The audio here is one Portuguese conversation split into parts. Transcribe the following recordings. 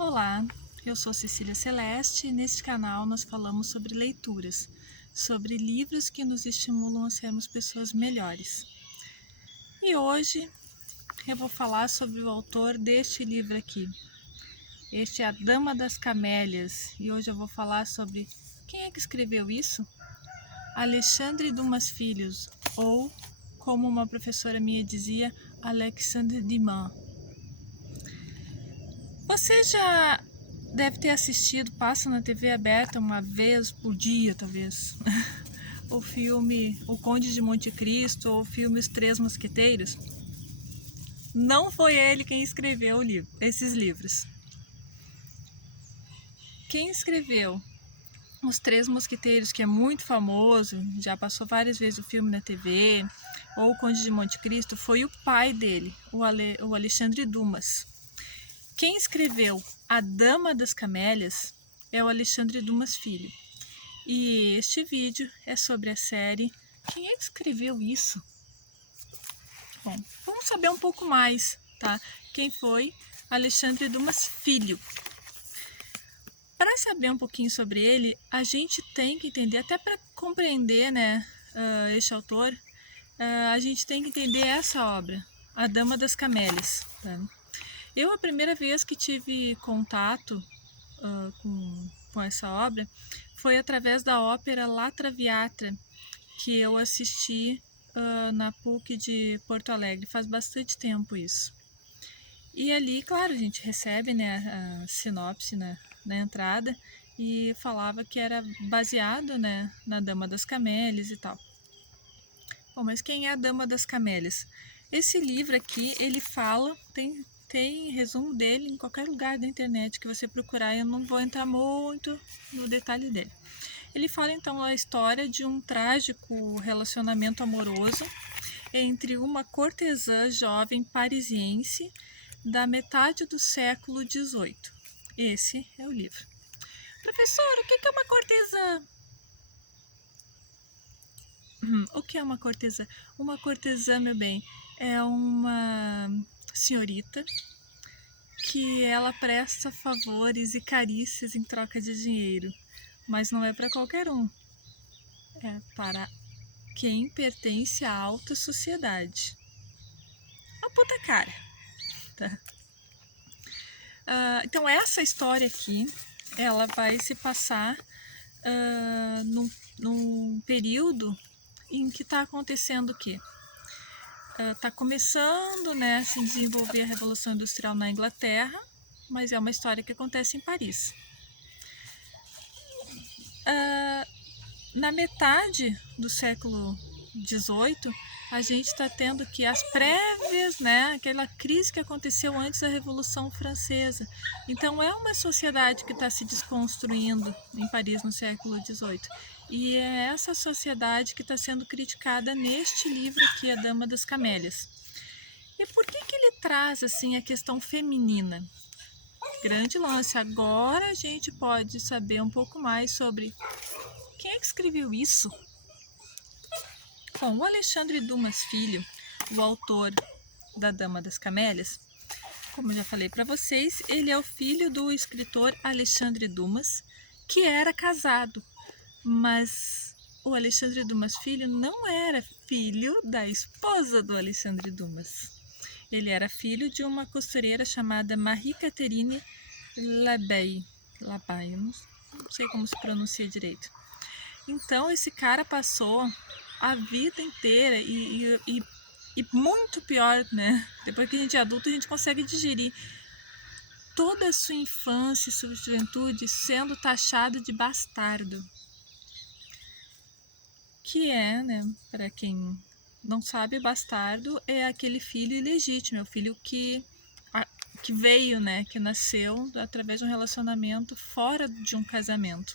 Olá, eu sou Cecília Celeste e neste canal nós falamos sobre leituras, sobre livros que nos estimulam a sermos pessoas melhores. E hoje eu vou falar sobre o autor deste livro aqui. Este é A Dama das Camélias e hoje eu vou falar sobre quem é que escreveu isso? Alexandre Dumas Filho, ou, como uma professora minha dizia, Alexandre Dumas. Você já deve ter assistido, passa na TV aberta uma vez por dia, talvez, o filme O Conde de Monte Cristo ou o filme Os Três Mosqueteiros. Não foi ele quem escreveu esses livros. Quem escreveu Os Três Mosqueteiros, que é muito famoso, já passou várias vezes o filme na TV, ou O Conde de Monte Cristo, foi o pai dele, o Alexandre Dumas. Quem escreveu A Dama das Camélias é o Alexandre Dumas Filho. E este vídeo é sobre a série Quem é que escreveu isso? Bom, vamos saber um pouco mais, tá? Quem foi Alexandre Dumas Filho? Para saber um pouquinho sobre ele, a gente tem que entender, até para compreender, né, este autor, a gente tem que entender essa obra, A Dama das Camélias. Tá? Eu, a primeira vez que tive contato com essa obra foi através da ópera La Traviata, que eu assisti na PUC de Porto Alegre, faz bastante tempo isso. E ali, claro, a gente recebe, né, a sinopse na entrada e falava que era baseado, né, na Dama das Camélias e tal. Bom, mas quem é a Dama das Camélias? Esse livro aqui, ele fala, tem resumo dele em qualquer lugar da internet que você procurar, eu não vou entrar muito no detalhe dele. Ele fala então a história de um trágico relacionamento amoroso entre uma cortesã jovem parisiense da metade do século XVIII. Esse é o livro. Professora, o que é uma cortesã? O que é uma cortesã? Uma cortesã, meu bem, é uma senhorita que ela presta favores e carícias em troca de dinheiro, mas não é para qualquer um, é para quem pertence à alta sociedade. A puta cara, tá? Então essa história aqui, ela vai se passar num período em que está acontecendo o quê? Está começando, né, a se desenvolver a Revolução Industrial na Inglaterra, mas é uma história que acontece em Paris. Na metade do século XVIII, a gente está tendo que as prévias, né, aquela crise que aconteceu antes da Revolução Francesa. Então é uma sociedade que está se desconstruindo em Paris no século XVIII. E é essa sociedade que está sendo criticada neste livro aqui, A Dama das Camélias. E por que ele traz assim a questão feminina? Grande lance. Agora a gente pode saber um pouco mais sobre quem é que escreveu isso. Bom, o Alexandre Dumas Filho, o autor da Dama das Camélias, como eu já falei para vocês, ele é o filho do escritor Alexandre Dumas, que era casado, mas o Alexandre Dumas Filho não era filho da esposa do Alexandre Dumas. Ele era filho de uma costureira chamada Marie-Catherine Labey, eu não sei como se pronuncia direito. Então esse cara passou a vida inteira e muito pior, né? Depois que a gente é adulto, a gente consegue digerir toda a sua infância e sua juventude sendo taxado de bastardo. Que é, né, para quem não sabe, bastardo é aquele filho ilegítimo, é o filho que veio, né, que nasceu através de um relacionamento fora de um casamento.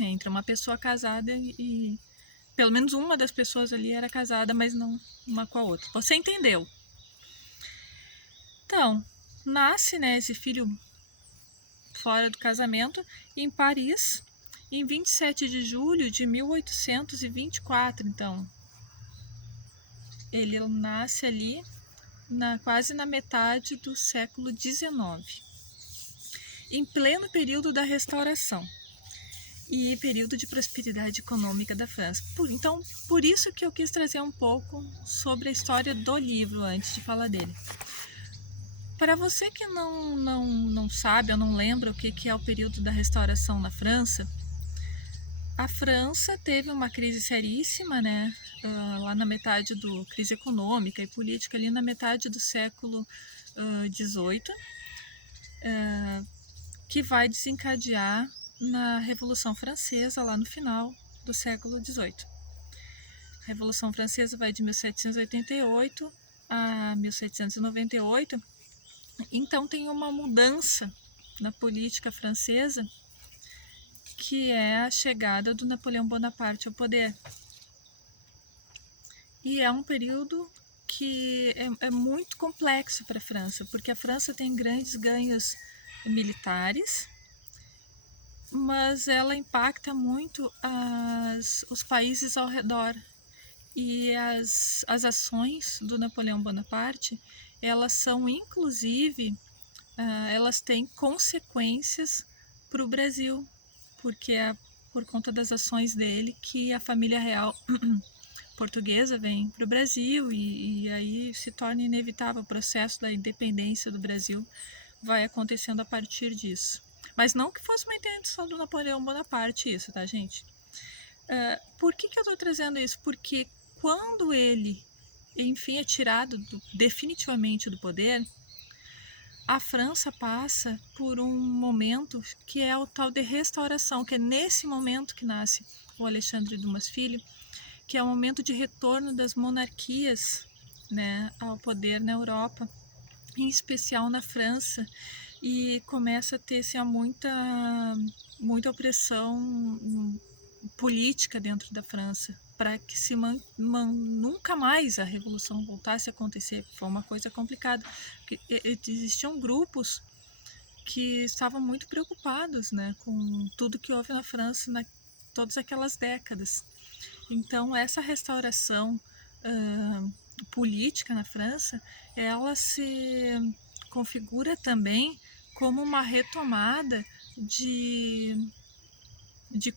Entre uma pessoa casada e pelo menos uma das pessoas ali era casada, mas não uma com a outra. Você entendeu? Então, nasce, né, esse filho fora do casamento em Paris em 27 de julho de 1824. Então, ele nasce ali quase na metade do século XIX. em pleno período da Restauração e período de prosperidade econômica da França. Então, por isso que eu quis trazer um pouco sobre a história do livro antes de falar dele. Para você que não sabe ou não lembra o que é o período da Restauração na França, a França teve uma crise seríssima, né, lá na metade do crise econômica e política ali na metade do século XVIII, que vai desencadear na Revolução Francesa lá no final do século XVIII. A Revolução Francesa vai de 1788 a 1798. Então tem uma mudança na política francesa, que é a chegada do Napoleão Bonaparte ao poder. E é um período que é muito complexo para a França, porque a França tem grandes ganhos militares, mas ela impacta muito os países ao redor. E as ações do Napoleão Bonaparte, elas são inclusive, elas têm consequências para o Brasil, porque é por conta das ações dele que a família real portuguesa vem para o Brasil e aí se torna inevitável o processo da independência do Brasil, vai acontecendo a partir disso. Mas não que fosse uma intenção do Napoleão Bonaparte isso, tá, gente? Por que eu estou trazendo isso? Porque quando ele, enfim, é tirado definitivamente do poder, a França passa por um momento que é o tal de restauração, que é nesse momento que nasce o Alexandre Dumas Filho, que é o momento de retorno das monarquias, né, ao poder na Europa, em especial na França, e começa a ter assim, muita opressão política dentro da França, para que nunca mais a revolução voltasse a acontecer. Foi uma coisa complicada, porque existiam grupos que estavam muito preocupados, né, com tudo que houve na França todas aquelas décadas. Então essa restauração política na França, ela se configura também como uma retomada de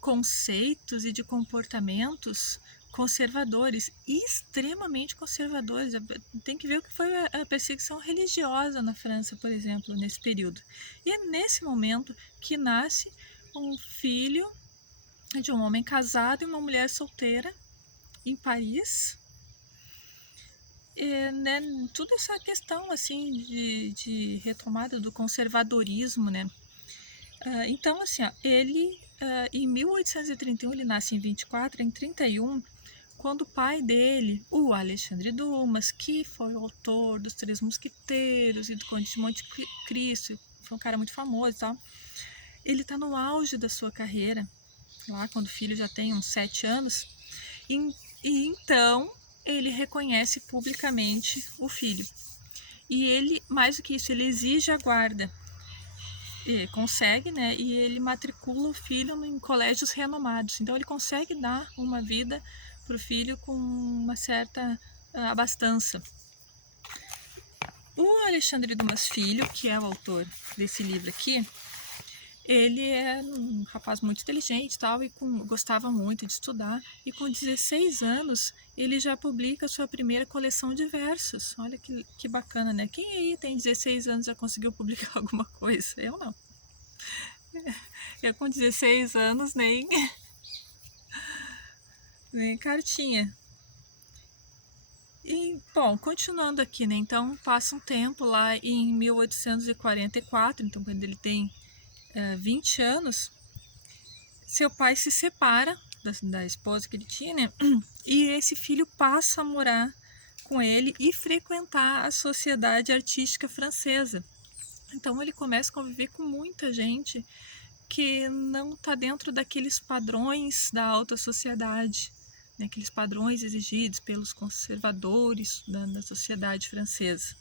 conceitos e de comportamentos conservadores, extremamente conservadores. Tem que ver o que foi a perseguição religiosa na França, por exemplo, nesse período. E é nesse momento que nasce um filho de um homem casado e uma mulher solteira em Paris. E, né, tudo essa questão assim de retomada do conservadorismo, né? Então, assim, ó, ele em 1831, ele nasce em 24, em 31, quando o pai dele, o Alexandre Dumas, que foi o autor dos Três Mosqueteiros e do Conde de Monte Cristo, foi um cara muito famoso e tal, ele está no auge da sua carreira, lá quando o filho já tem uns 7 anos, e então ele reconhece publicamente o filho. E ele, mais do que isso, ele exige a guarda. Consegue, né? E ele matricula o filho em colégios renomados. Então ele consegue dar uma vida para o filho com uma certa abastança. O Alexandre Dumas Filho, que é o autor desse livro aqui, ele é um rapaz muito inteligente tal, e gostava muito de estudar, e com 16 anos ele já publica a sua primeira coleção de versos. Olha que bacana, né? Quem aí tem 16 anos já conseguiu publicar alguma coisa? Eu não. Eu com 16 anos nem cartinha. E, bom, continuando aqui, né? Então passa um tempo lá em 1844, então quando ele tem 20 anos, seu pai se separa da esposa que ele tinha, né? E esse filho passa a morar com ele e frequentar a sociedade artística francesa. Então ele começa a conviver com muita gente que não está dentro daqueles padrões da alta sociedade, né? Aqueles padrões exigidos pelos conservadores da sociedade francesa.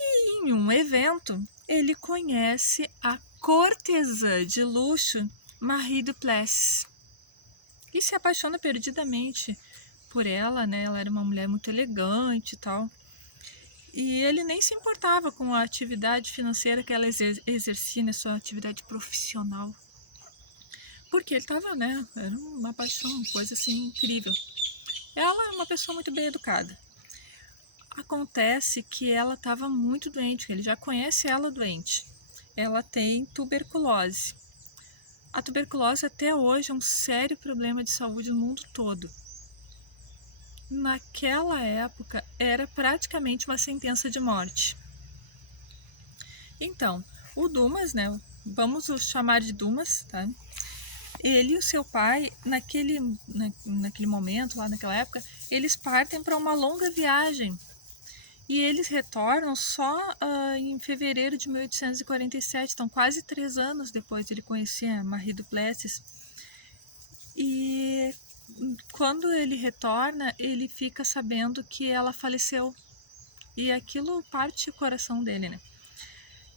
E em um evento, ele conhece a cortesã de luxo Marie Duplessis e se apaixona perdidamente por ela, né? Ela era uma mulher muito elegante e tal. E ele nem se importava com a atividade financeira que ela exercia, na sua atividade profissional. Porque ele estava, né? Era uma paixão, uma coisa assim incrível. Ela é uma pessoa muito bem educada. Acontece que ela estava muito doente, ele já conhece ela doente. Ela tem tuberculose. A tuberculose até hoje é um sério problema de saúde no mundo todo. Naquela época era praticamente uma sentença de morte. Então, o Dumas, né? Vamos o chamar de Dumas, tá? Ele e o seu pai, naquele momento, lá naquela época, eles partem para uma longa viagem. E eles retornam só em fevereiro de 1847, então quase 3 anos depois de ele conhecer a Marie Duplessis. E quando ele retorna, ele fica sabendo que ela faleceu. E aquilo parte o coração dele, né?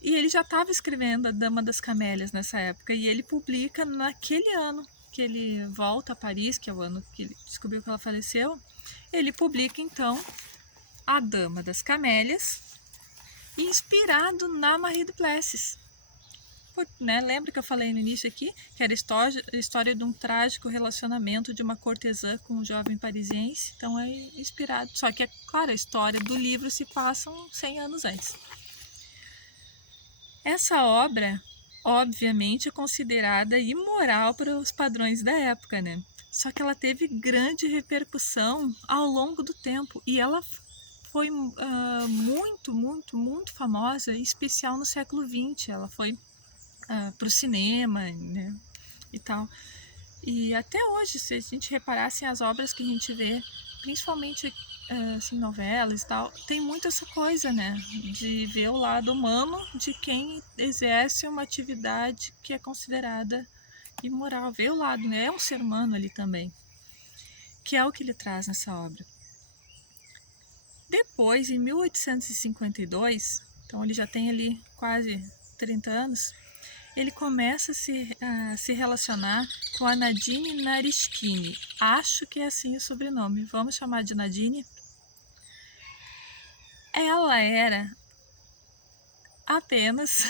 E ele já estava escrevendo A Dama das Camélias nessa época, e ele publica naquele ano que ele volta a Paris, que é o ano que ele descobriu que ela faleceu. Ele publica então A Dama das Camélias, inspirado na Marie Duplessis. Né? Lembra que eu falei no início aqui que era a história de um trágico relacionamento de uma cortesã com um jovem parisiense? Então é inspirado. Só que, é claro, a história do livro se passa 100 anos antes. Essa obra, obviamente, é considerada imoral para os padrões da época, né? Só que ela teve grande repercussão ao longo do tempo e ela foi muito famosa, em especial no século XX. Ela foi para o cinema, né, e tal. E até hoje, se a gente reparasse as obras que a gente vê, principalmente assim, novelas e tal, tem muito essa coisa, né, de ver o lado humano de quem exerce uma atividade que é considerada imoral. Ver o lado, né, é um ser humano ali também, que é o que ele traz nessa obra. Depois, em 1852, então ele já tem ali quase 30 anos, ele começa a se relacionar com a Nadine Nariskine. Acho que é assim o sobrenome. Vamos chamar de Nadine. Ela era apenas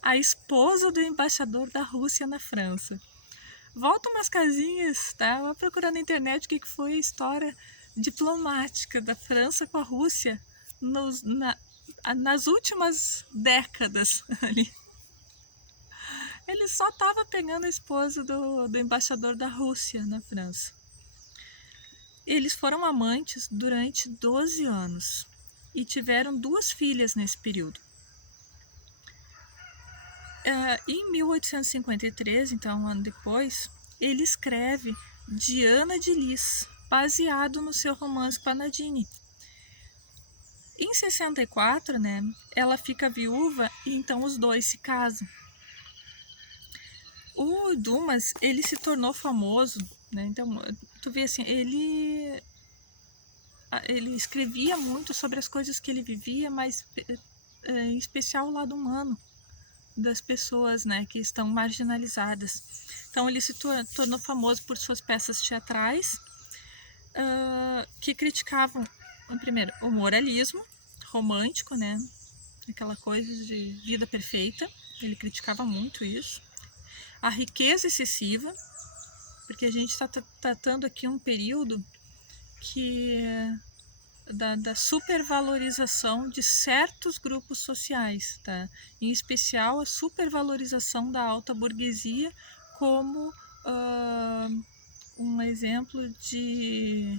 a esposa do embaixador da Rússia na França. Volta umas casinhas, tá? Vai procurar na internet o que foi a história diplomática da França com a Rússia nas últimas décadas ali. Ele só estava pegando a esposa do embaixador da Rússia na França. Eles foram amantes durante 12 anos e tiveram 2 filhas nesse período. Em 1853, então um ano depois, ele escreve Diana de Lis, baseado no seu romance com a Nadine. Em 64, né, ela fica viúva e então os dois se casam. O Dumas, ele se tornou famoso, né? Então, tu vê assim, ele escrevia muito sobre as coisas que ele vivia, mas em especial o lado humano das pessoas, né, que estão marginalizadas. Então ele se tornou famoso por suas peças teatrais que criticavam, primeiro, o moralismo romântico, né, aquela coisa de vida perfeita. Ele criticava muito isso. A riqueza excessiva, porque a gente está tratando aqui um período que da supervalorização de certos grupos sociais, tá? Em especial a supervalorização da alta burguesia como um exemplo de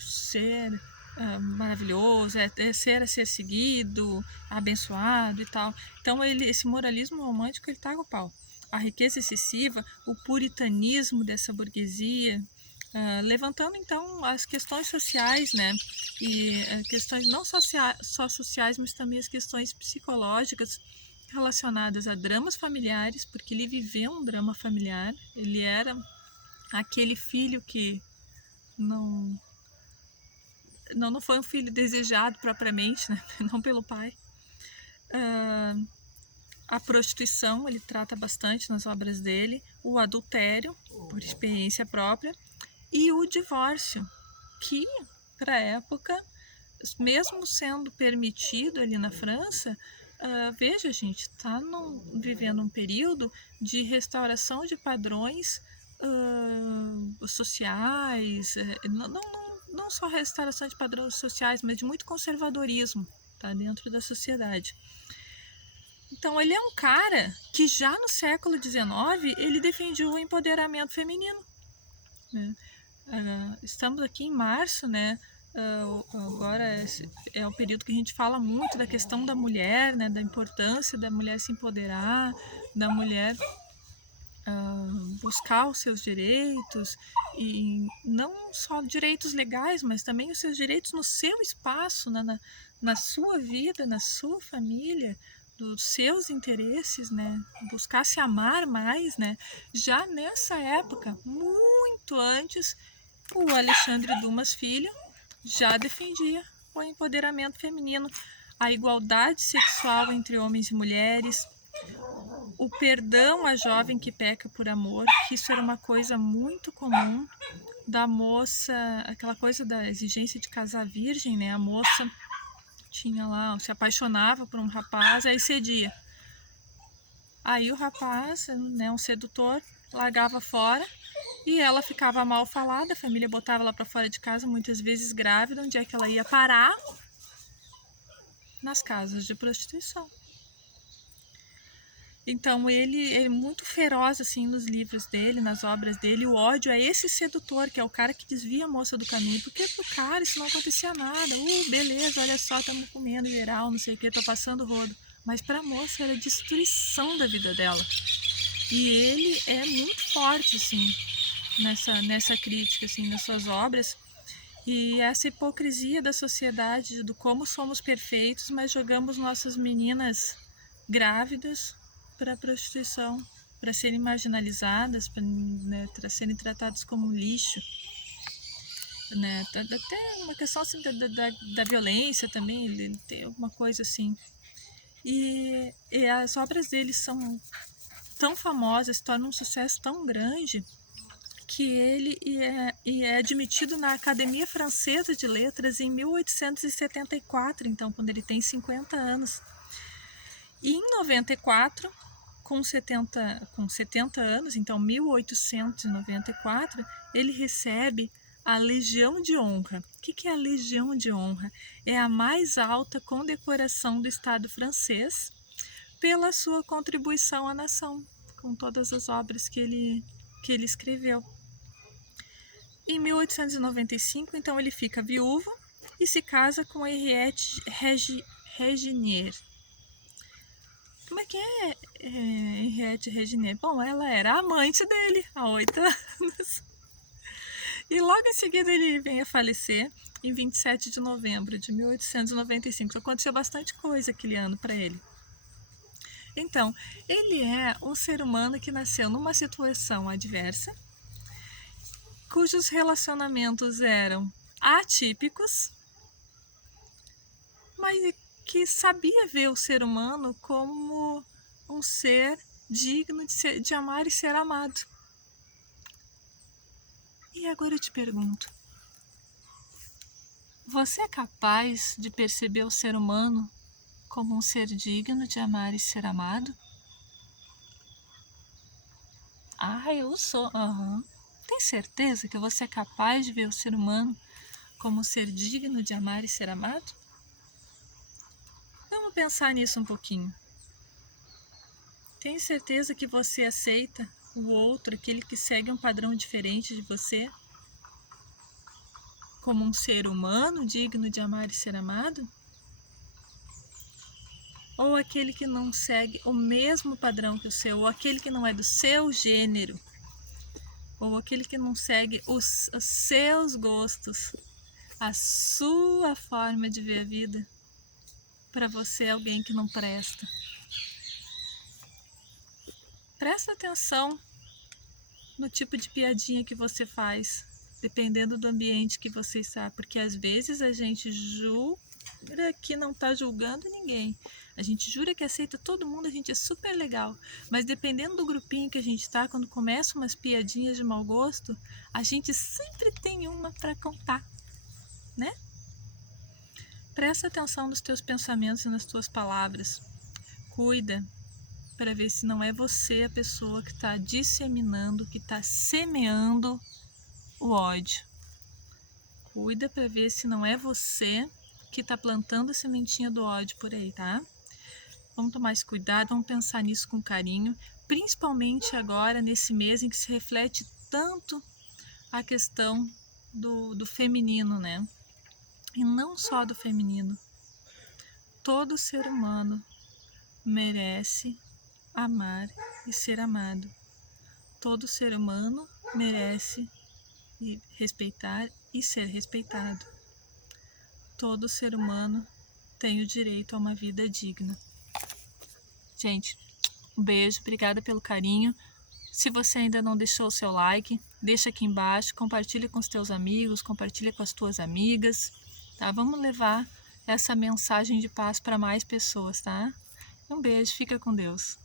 ser maravilhoso, ser a ser seguido, abençoado e tal. Então esse moralismo romântico ele tá com o pau. A riqueza excessiva, o puritanismo dessa burguesia, levantando então as questões sociais, né, e questões não só sociais, mas também as questões psicológicas relacionadas a dramas familiares, porque ele viveu um drama familiar. Ele era aquele filho que não foi um filho desejado propriamente, né, não pelo pai. A prostituição ele trata bastante nas obras dele, o adultério, por experiência própria, e o divórcio, que para a época mesmo sendo permitido ali na França, veja, gente, está vivendo um período de restauração de padrões sociais, não só restauração de padrões sociais, mas de muito conservadorismo, tá, dentro da sociedade. Então ele é um cara que já no século XIX ele defendia o empoderamento feminino, né? Estamos aqui em março, né? Agora é o período que a gente fala muito da questão da mulher, né? Da importância da mulher se empoderar, da mulher buscar os seus direitos, e não só direitos legais, mas também os seus direitos no seu espaço, na sua vida, na sua família, dos seus interesses, né? Buscar se amar mais, né? Já nessa época, muito antes, o Alexandre Dumas Filho já defendia o empoderamento feminino, a igualdade sexual entre homens e mulheres, o perdão à jovem que peca por amor, que isso era uma coisa muito comum da moça, aquela coisa da exigência de casar virgem, né? A moça tinha lá, se apaixonava por um rapaz, aí cedia. Aí o rapaz, né, um sedutor, largava fora e ela ficava mal falada, a família botava ela para fora de casa, muitas vezes grávida, onde é que ela ia parar? Nas casas de prostituição. Então ele é muito feroz assim nos livros dele, nas obras dele. O ódio a esse sedutor, que é o cara que desvia a moça do caminho. Porque pro cara isso não acontecia nada. Beleza, olha só, estamos comendo geral, não sei o que, tô passando rodo. Mas pra moça era a destruição da vida dela. E ele é muito forte assim nessa crítica, assim, nas suas obras. E essa hipocrisia da sociedade, do como somos perfeitos, mas jogamos nossas meninas grávidas para a prostituição, para serem marginalizadas, para, né, serem tratadas como lixo. Né? Até uma questão assim, da violência também, ele tem alguma coisa assim. E as obras dele são tão famosas, tornam um sucesso tão grande, que ele é admitido na Academia Francesa de Letras em 1874, então quando ele tem 50 anos. E em 94, com 70 anos, então 1894, ele recebe a Legião de Honra. O que é a Legião de Honra? É a mais alta condecoração do Estado francês pela sua contribuição à nação, com todas as obras que ele escreveu. Em 1895, então, ele fica viúvo e se casa com Henriette Reginier. Como é que é Henriette Reginier? Bom, ela era amante dele há 8 anos. E logo em seguida ele vem a falecer em 27 de novembro de 1895. Aconteceu bastante coisa aquele ano para ele. Então, ele é um ser humano que nasceu numa situação adversa, cujos relacionamentos eram atípicos, mas que sabia ver o ser humano como um ser digno de amar e ser amado. E agora eu te pergunto, você é capaz de perceber o ser humano como um ser digno de amar e ser amado? Eu sou. Tem certeza que você é capaz de ver o ser humano como um ser digno de amar e ser amado? Vamos pensar nisso um pouquinho. Tem certeza que você aceita o outro, aquele que segue um padrão diferente de você, como um ser humano digno de amar e ser amado? Ou aquele que não segue o mesmo padrão que o seu, ou aquele que não é do seu gênero, ou aquele que não segue os seus gostos, a sua forma de ver a vida? Para você é alguém que não presta. Presta atenção no tipo de piadinha que você faz, dependendo do ambiente que você está, porque às vezes a gente jura que não está julgando ninguém, a gente jura que aceita todo mundo, a gente é super legal, mas dependendo do grupinho que a gente está, quando começa umas piadinhas de mau gosto, a gente sempre tem uma para contar, né? Presta atenção nos teus pensamentos e nas tuas palavras. Cuida para ver se não é você a pessoa que está disseminando, que está semeando o ódio. Cuida para ver se não é você que está plantando a sementinha do ódio por aí, tá? Vamos tomar esse cuidado, vamos pensar nisso com carinho, principalmente agora, nesse mês em que se reflete tanto a questão do feminino, né? E não só do feminino. Todo ser humano merece amar e ser amado. Todo ser humano merece respeitar e ser respeitado. Todo ser humano tem o direito a uma vida digna. Gente, um beijo, obrigada pelo carinho. Se você ainda não deixou o seu like, deixa aqui embaixo, compartilha com os teus amigos, compartilha com as tuas amigas, tá? Vamos levar essa mensagem de paz para mais pessoas, tá? Um beijo, fica com Deus.